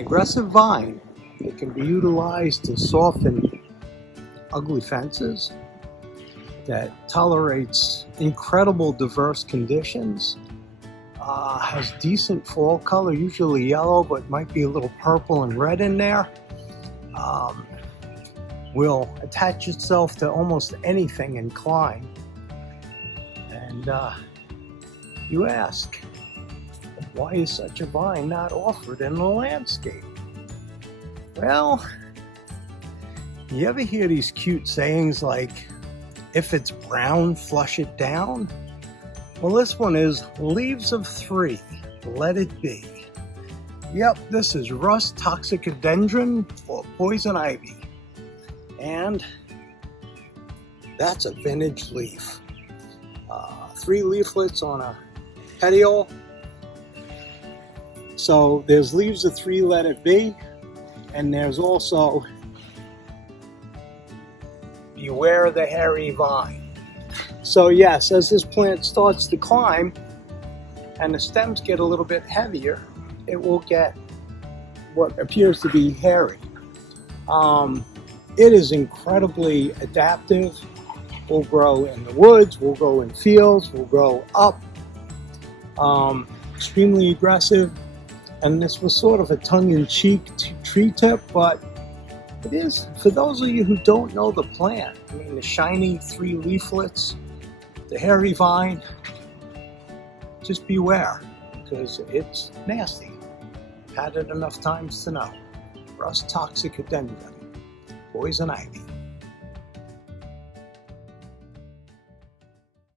aggressive vine. It can be utilized to soften ugly fences, that tolerates incredible diverse conditions, has decent fall color, usually yellow, but might be a little purple and red in there. Will attach itself to almost anything and climb. And you ask, why is such a vine not offered in the landscape? Well, you ever hear these cute sayings like, if it's brown, flush it down? Well, this one is leaves of 3, let it be. Yep, this is Rust toxicodendron or poison ivy. And that's a vintage leaf. 3 leaflets on a petiole. So there's leaves of 3, let it be. And there's also beware the hairy vine. So yes, as this plant starts to climb and the stems get a little bit heavier, it will get what appears to be hairy. It is incredibly adaptive. Will grow in the woods, will grow in fields, will grow up. Extremely aggressive. And this was sort of a tongue-in-cheek tree tip, but it is, for those of you who don't know the plant, I mean the shiny 3 leaflets, the hairy vine, just beware, because it's nasty. Had it enough times to know. Rust toxicodendron, poison ivy.